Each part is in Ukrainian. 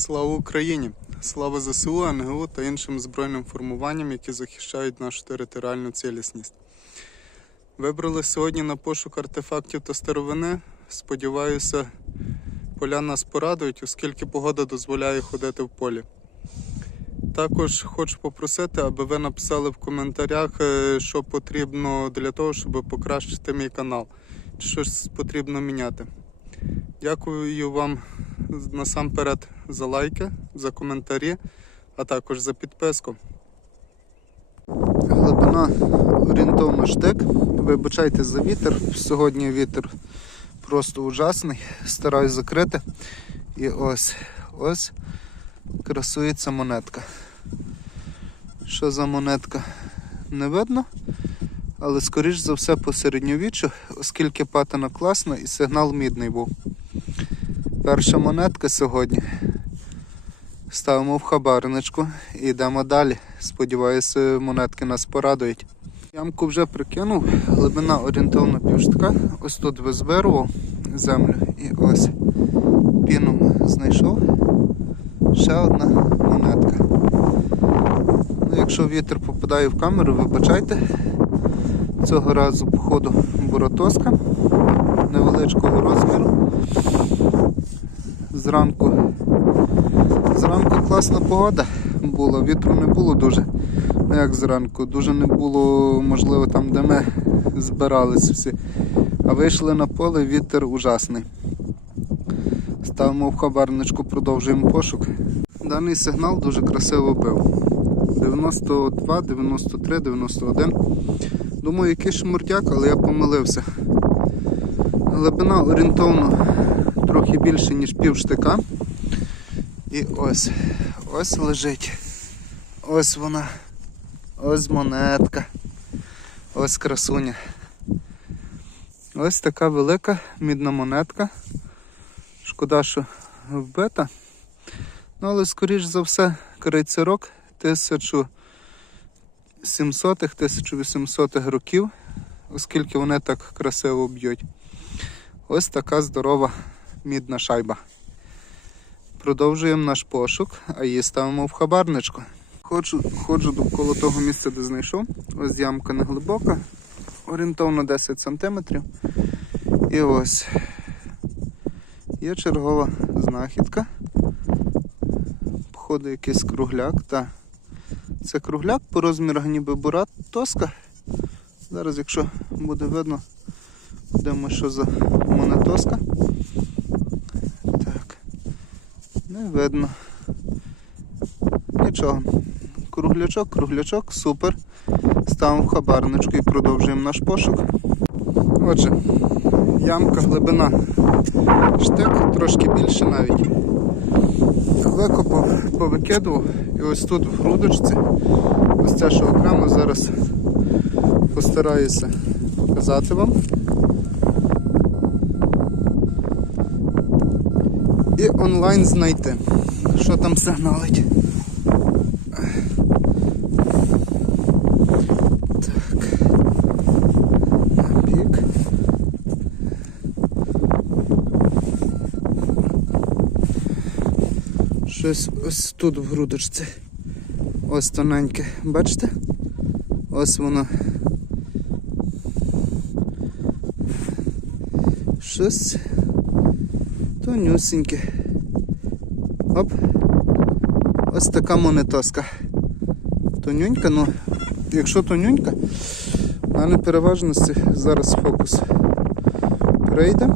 Слава Україні! Слава ЗСУ, НГУ та іншим збройним формуванням, які захищають нашу територіальну цілісність. Вибрали сьогодні на пошук артефактів та старовини. Сподіваюся, поля нас порадують, оскільки погода дозволяє ходити в полі. Також хочу попросити, аби ви написали в коментарях, е, що потрібно для того, щоб покращити мій канал, чи щось потрібно міняти. Дякую вам насамперед за лайки, за коментарі, а також за підписку. Глибина орієнтовно штик. Вибачайте за вітер. Сьогодні вітер просто ужасний. Стараюсь закрити. І ось ось красується монетка. Що за монетка? Не видно, але скоріш за все по середньовіччю, оскільки патина класна і сигнал мідний був. Перша монетка сьогодні. Ставимо в хабарничку і йдемо далі. Сподіваюся, монетки нас порадують. Ямку вже прикинув, глибина орієнтовно півштка. Ось тут визбирував землю і ось піном знайшов. Ще одна монетка. Ну, якщо вітер попадає в камеру, вибачайте. Цього разу, походу, буратоска невеличкого розміру. Зранку Зранку класна погода була, вітру не було дуже. Ну як зранку, дуже не було, можливо, там, де ми збирались всі. А вийшли на поле, вітер ужасний. Ставимо в хабарничку, продовжуємо пошук. Даний сигнал дуже красиво бив. 92, 93, 91. Думаю, якийсь шмурдяк, але я помилився. Глибина орієнтовно трохи більше, ніж пів штика. І ось, ось лежить. Ось вона. Ось монетка. Ось красуня. Ось така велика мідна монетка. Шкода, що вбита. Ну, але скоріш за все крейцерок 1700-1800 років, оскільки вони так красиво б'ють. Ось така здорова мідна шайба. Продовжуємо наш пошук, а її ставимо в хабарничку. Ходжу, ходжу довкола того місця, де знайшов. Ось ямка не глибока, орієнтовно 10 см. І ось є чергова знахідка. Походу якийсь кругляк. Та. Це кругляк по розмірах ніби бурат тоска. Зараз, якщо буде видно, будемо що за монетоска. Так. Не видно. Нічого. Круглячок, круглячок, супер. Ставимо в хабарничку і продовжуємо наш пошук. Отже, ямка, глибина штик, трошки більше навіть. Викопав, повикидував і ось тут в грудочці, ось це що окремо зараз постараюся показати вам. і онлайн знайти, що там сигналить. Так. На бік. Щось ось тут в грудочці. Ось тоненьке. Бачите? Ось воно. Щось тонюсеньке. Оп. Ось така монетоска. Тонюнька, ну, якщо тонюнька, в мене переважності зараз фокус прийде.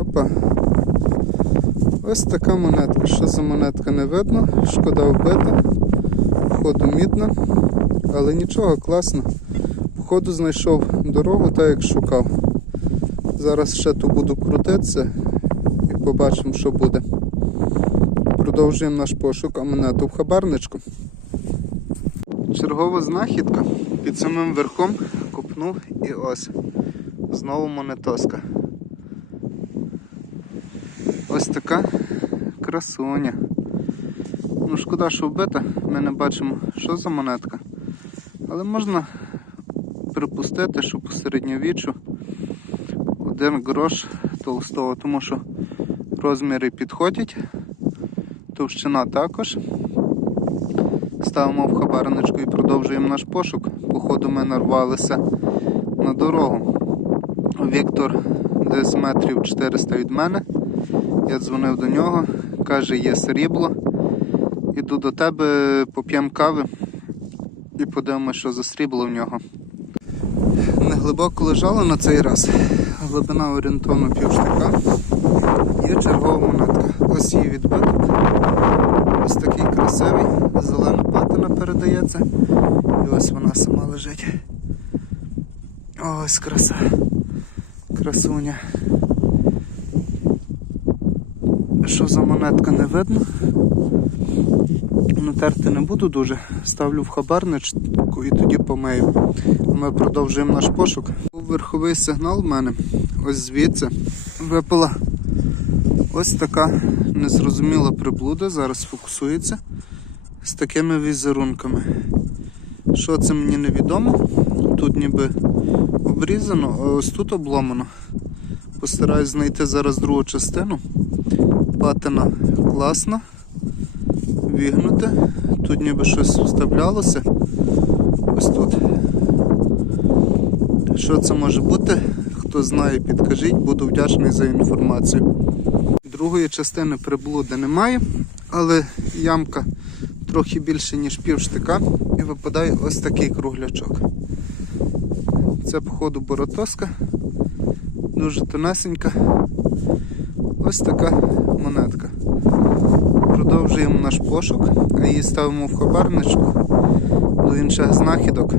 Опа. Ось така монетка. Що за монетка не видно, шкода вбита, входу мідна, але нічого, класно. Входу знайшов дорогу, так як шукав. Зараз ще тут буду крутитися і побачимо, що буде. Продовжуємо наш пошук, а монету в хабарничку. Чергова знахідка під самим верхом копнув і ось. Знову монетоска. Ось така красуня. Ну, шкода, що вбита, ми не бачимо, що за монетка. Але можна припустити, що по середньовіччю один грош толстого, тому що Розміри підходять. Товщина також. Ставимо в хабарничку і продовжуємо наш пошук. Походу ми нарвалися на дорогу. Віктор десь метрів 400 від мене. Я дзвонив до нього, каже, є срібло. Іду до тебе, поп'ємо кави і подивимося, що за срібло в нього. Не глибоко лежало на цей раз. Глибина орієнтовно півштика. Є чергова монетка. Ось її відбиток. Ось такий красивий, зелена патина передається. І ось вона сама лежить. Ось краса. Красуня. Що за монетка не видно. Ну, терти не буду дуже. Ставлю в хабарничку і тоді помию. Ми продовжуємо наш пошук. Верховий сигнал в мене. Ось звідси випала ось така незрозуміла приблуда. Зараз фокусується з такими візерунками. Що це мені невідомо. Тут ніби обрізано, а ось тут обломано. Постараюсь знайти зараз другу частину. Патина класна, вігнуте. Тут ніби щось вставлялося. Ось тут. Що це може бути? Хто знає, підкажіть, буду вдячний за інформацію. Другої частини приблуди немає, але ямка трохи більше, ніж пів штика, і випадає ось такий круглячок. Це, походу, боротоска, дуже тонесенька. Ось така монетка. Продовжуємо наш пошук, а її ставимо в хабарничку до інших знахідок.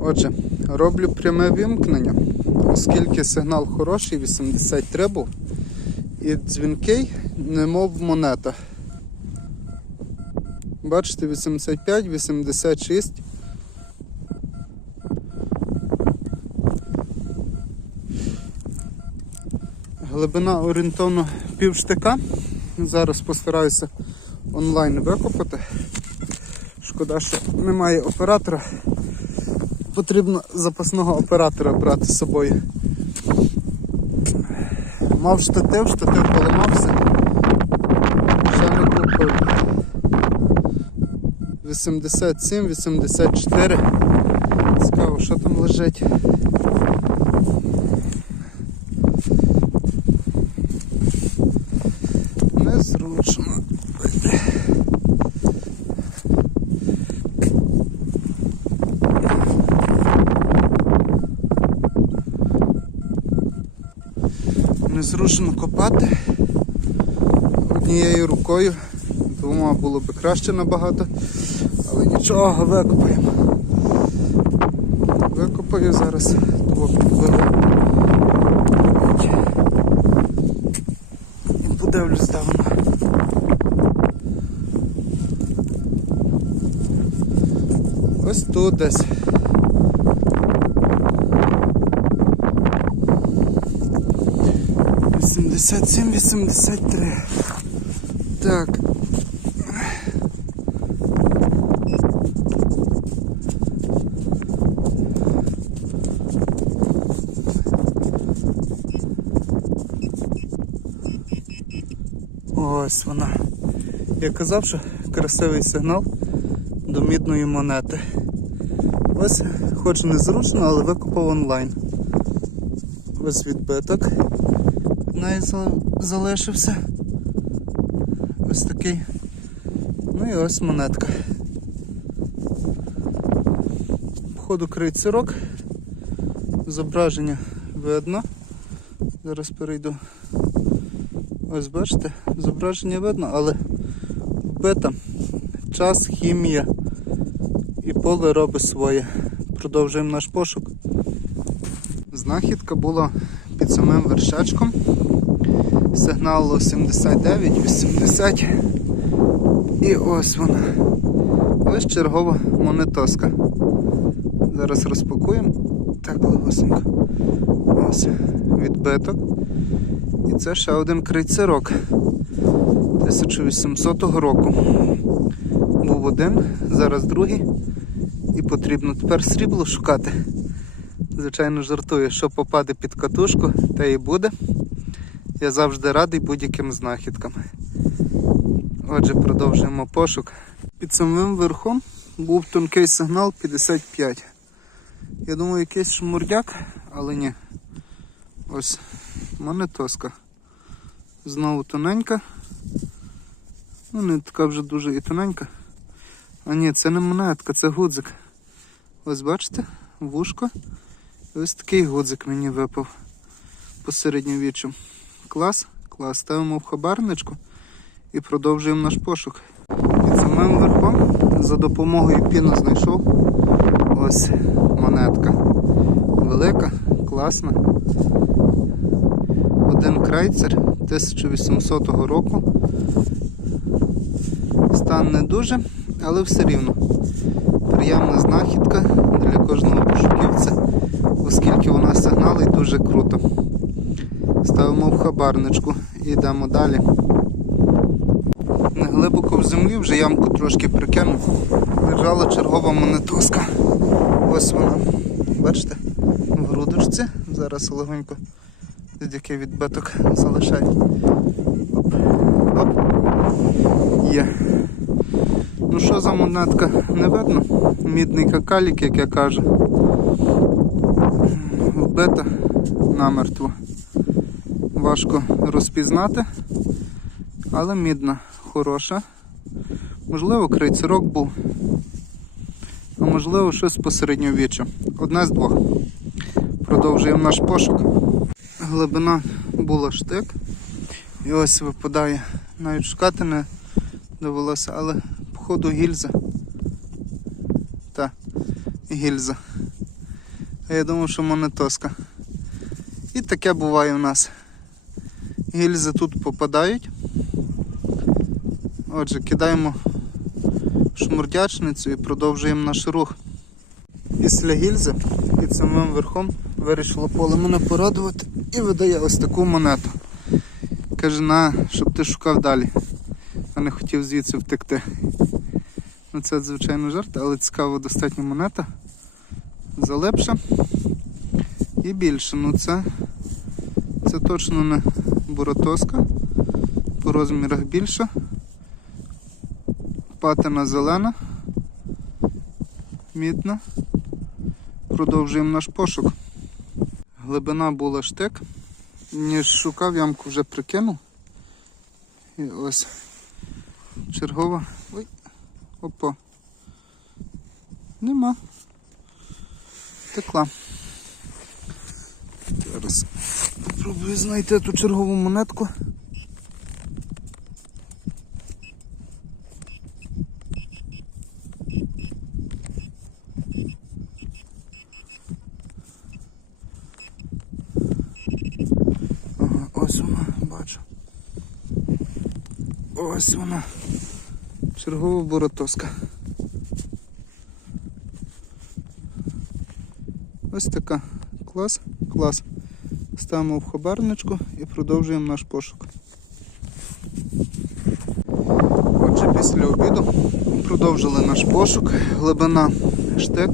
Отже, роблю пряме вимкнення, оскільки сигнал хороший, 83 був, і дзвінкий, немов монета. Бачите, 85, 86. Глибина орієнтовно пів штика. Зараз постараюся онлайн викопати. Шкода, що немає оператора. Потрібно запасного оператора брати з собою. Мав штатив, штатив поламався. Ще не купив. 87, 84. Цікаво, що там лежить. Незручно. Незручно копати однією рукою. Двома було б краще набагато, але нічого, викопаємо. Викопаю зараз того підведу. І подивлюсь давно. Ось тут десь. Вісімдесят сім, вісімдесят три. Так. Ось вона. Я казав, що красивий сигнал до мідної монети. Ось, хоч незручно, але викупав онлайн. Ось відбиток. Від неї залишився. Ось такий. Ну і ось монетка. Походу крейцерок. Зображення видно. Зараз перейду. Ось бачите, зображення видно, але вбита. Час, хімія поле робить своє. Продовжуємо наш пошук. Знахідка була під самим вершачком. Сигнал 79, 80. І ось вона. Ось чергова монетоска. Зараз розпакуємо. Так легосенько. Ось відбиток. І це ще один крейцерок 1800 року. Був один, зараз другий. І потрібно тепер срібло шукати. Звичайно, жартую, що попаде під катушку, те і буде. Я завжди радий будь-яким знахідкам. Отже, продовжуємо пошук. Під самим верхом був тонкий сигнал 55. Я думаю, якийсь шмурдяк, але ні. Ось монетоска. Знову тоненька. Ну, не така вже дуже і тоненька. А ні, це не монетка, це гудзик. Ось бачите, вушко. Ось такий гудзик мені випав по середньовіччю. Клас, клас. Ставимо в хабарничку і продовжуємо наш пошук. Під самим верхом за допомогою піну знайшов ось монетка. Велика, класна. Один крайцер 1800 року. Стан не дуже, але все рівно. Приємна знахідка для кожного пошуківця, оскільки вона сигналить дуже круто. Ставимо в хабарничку і йдемо далі. Не глибоко в землі, вже ямку трошки прикинув. Лежала чергова монетоска. Ось вона. Бачите? В грудочці. Зараз легонько який відбиток залишаю. Оп. Оп. Є. Ну що за монетка? Не видно. Мідний какалік, як я кажу. Вбита намертво. Важко розпізнати, але мідна, хороша. Можливо, крейцерок був, а можливо, щось посередньовіччя. Одне з двох. Продовжуємо наш пошук. Глибина була штик. І ось випадає. Навіть шукати не довелося, але походу гільза. Та, гільза. А я думав, що монетоска. І таке буває в нас. Гільзи тут попадають. Отже, кидаємо шмурдячницю і продовжуємо наш рух. Після гільзи під самим верхом вирішило поле мене порадувати і видає ось таку монету. Каже, на, щоб ти шукав далі, а не хотів звідси втекти. Ну Це звичайно жарт, але цікава достатньо монета. Залепша і більше. Ну це, це точно не буратоска. По розмірах більша. Патина зелена. Мідна. Продовжуємо наш пошук. Глибина була штик. Ніж шукав, ямку вже прикинув. І ось чергова. Опа. Нема. Текла. Зараз спробую знайти ту чергову монетку. Ось вона, бачу. Ось вона. Чергова боротоска. Ось така. Клас, клас. Ставимо в хабарничку і продовжуємо наш пошук. Отже, після обіду продовжили наш пошук. Глибина штек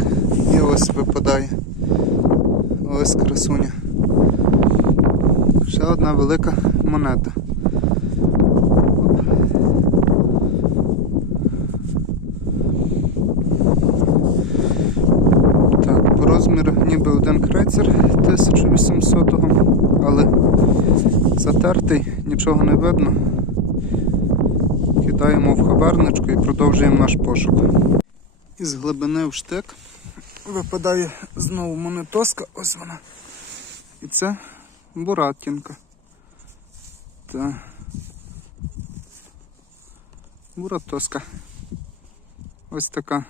і ось випадає. Ось красуня. Ще одна велика монета. Оп. Так, по розміру ніби один крейцер 1800-го, але затертий, нічого не видно. Кидаємо в хабарничку і продовжуємо наш пошук. Із глибини в штик випадає знову монетоска, ось вона. І це Буратінка. Та. Буратоска. Ось така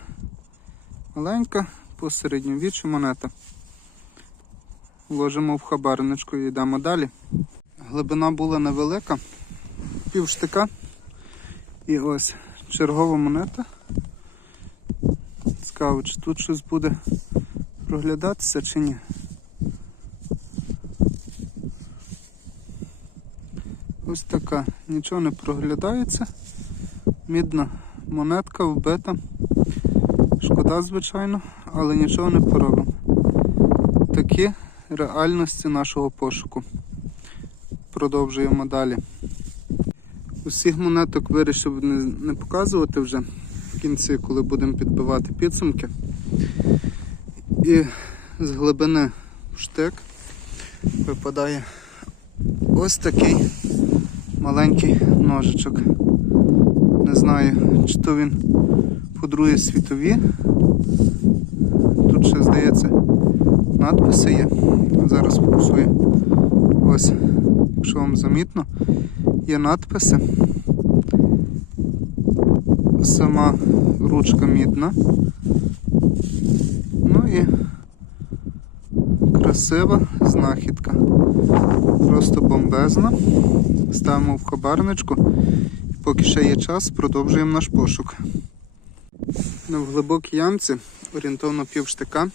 маленька посередньовіччя монета. Ложимо в хабарничку і йдемо далі. Глибина була невелика, пів штика. І ось чергова монета. Цікаво, чи тут щось буде проглядатися чи ні. Ось така, нічого не проглядається. Мідна монетка вбита. Шкода, звичайно, але нічого не поробимо. Такі реальності нашого пошуку. Продовжуємо далі. Усіх монеток вирішив не, показувати вже в кінці, коли будемо підбивати підсумки. І з глибини штик випадає ось такий маленький ножичок. Не знаю, чи то він по Другій світовій. Тут ще здається надписи є. Зараз фокусую. Ось, якщо вам замітно, є надписи. Сама ручка мідна. Ну і красива знахідка. Просто бомбезна. Ставимо в хабарничку. Поки ще є час, продовжуємо наш пошук. Ну, в глибокій ямці, орієнтовно пів штика,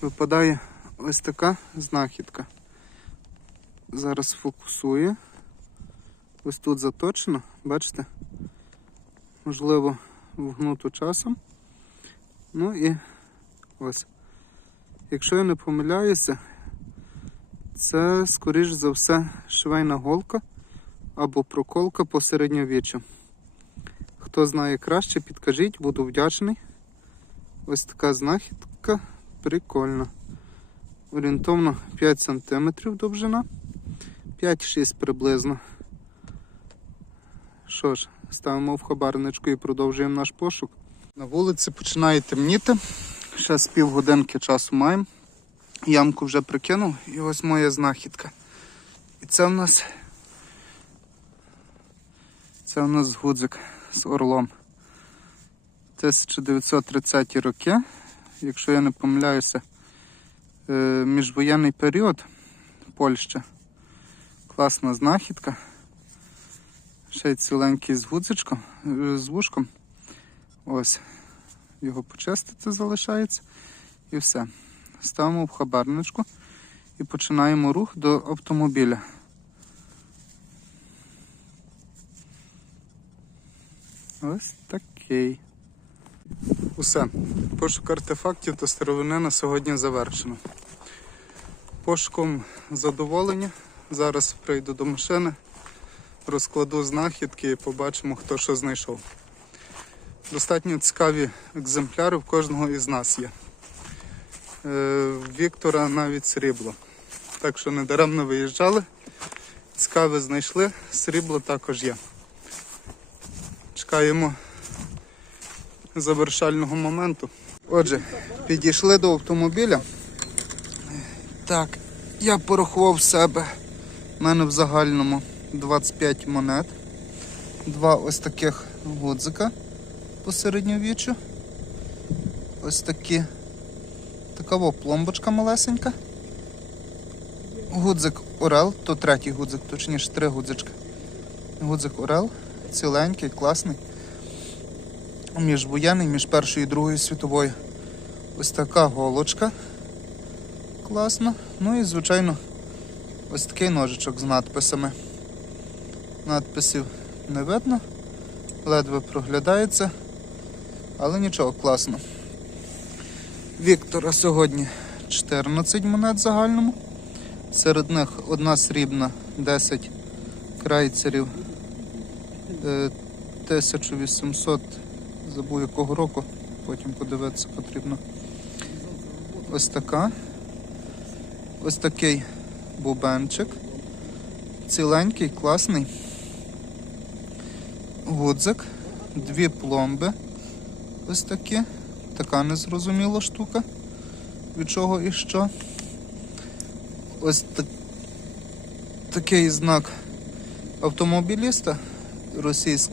випадає ось така знахідка. Зараз фокусує. Ось тут заточено, бачите? Можливо, вгнуто часом. Ну і ось. Якщо я не помиляюся, це, скоріш за все, швейна голка або проколка по середньовіччю. Хто знає краще, підкажіть, буду вдячний. Ось така знахідка прикольна. Орієнтовно 5 см довжина, 5-6 приблизно. Що ж, ставимо в хабарничку і продовжуємо наш пошук. На вулиці починає темніти. Ще з півгодинки часу маємо. Ямку вже прикинув і ось моя знахідка. І це в нас це в нас гудзик з орлом. 1930 роки, якщо я не помиляюся, е, міжвоєнний період Польща. Класна знахідка. Ще й ціленький з гудзичком, е, з вушком. Ось. Його почистити залишається. І все. Ставимо в хабарничку і починаємо рух до автомобіля. Ось такий. Усе. Пошук артефактів та старовини на сьогодні завершено. Пошуком задоволення. Зараз прийду до машини, розкладу знахідки і побачимо, хто що знайшов. Достатньо цікаві екземпляри в кожного із нас є. Е, Віктора навіть срібло. Так що недаремно виїжджали. Цікаве знайшли, срібло також є. Чекаємо завершального моменту. Отже, підійшли до автомобіля. Так, я порахував себе. У мене в загальному 25 монет. Два ось таких гудзика по середньовіччю. Ось такі. Така во пломбочка малесенька. Гудзик Орел, то третій гудзик, точніше три гудзички. Гудзик Орел, ціленький, класний. Міжвоєнний, між Першою і Другою світовою. Ось така голочка. Класна. Ну і, звичайно, ось такий ножичок з надписами. Надписів не видно, ледве проглядається, але нічого, класно. Віктора сьогодні 14 монет загальному. Серед них одна срібна, 10 крайцерів. Е, 1800, забув якого року, потім подивитися потрібно. Ось така. Ось такий бубенчик. Ціленький, класний. Гудзик, дві пломби. Ось такі. Така незрозуміла штука. Від чого і що. Ось так, такий знак автомобіліста російськ...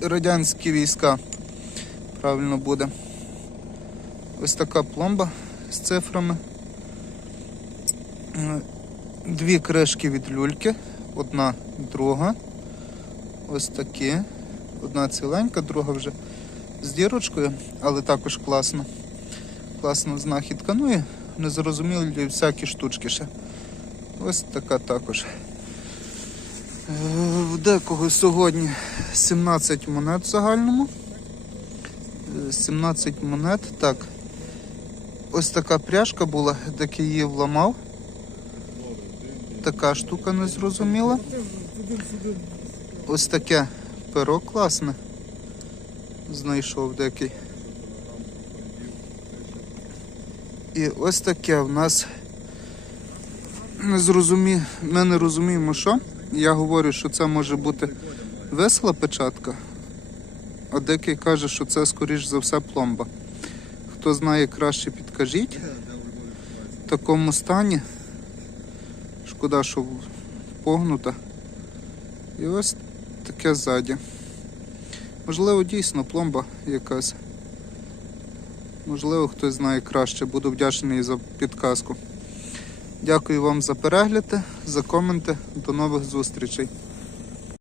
радянські війська. Правильно буде. Ось така пломба з цифрами. Е, Дві кришки від люльки, одна, друга. Ось такі. Одна ціленька, друга вже з дірочкою, але також класно. Класна знахідка. Ну і незрозумілі всякі штучки ще. Ось така також. Е, В декого сьогодні 17 монет в загальному. Е, 17 монет. Так. Ось така пряжка була, де її вламав. така штука незрозуміла. Ось таке перо класне. Знайшов декий. І ось таке в нас не зрозумі... ми не розуміємо, що. Я говорю, що це може бути весела печатка, а декий каже, що це скоріш за все пломба. Хто знає краще, підкажіть. В такому стані. Шкода, що погнута. І ось таке ззаді. Можливо, дійсно пломба якась. Можливо, хтось знає краще. Буду вдячний за підказку. Дякую вам за перегляди, за коменти. До нових зустрічей.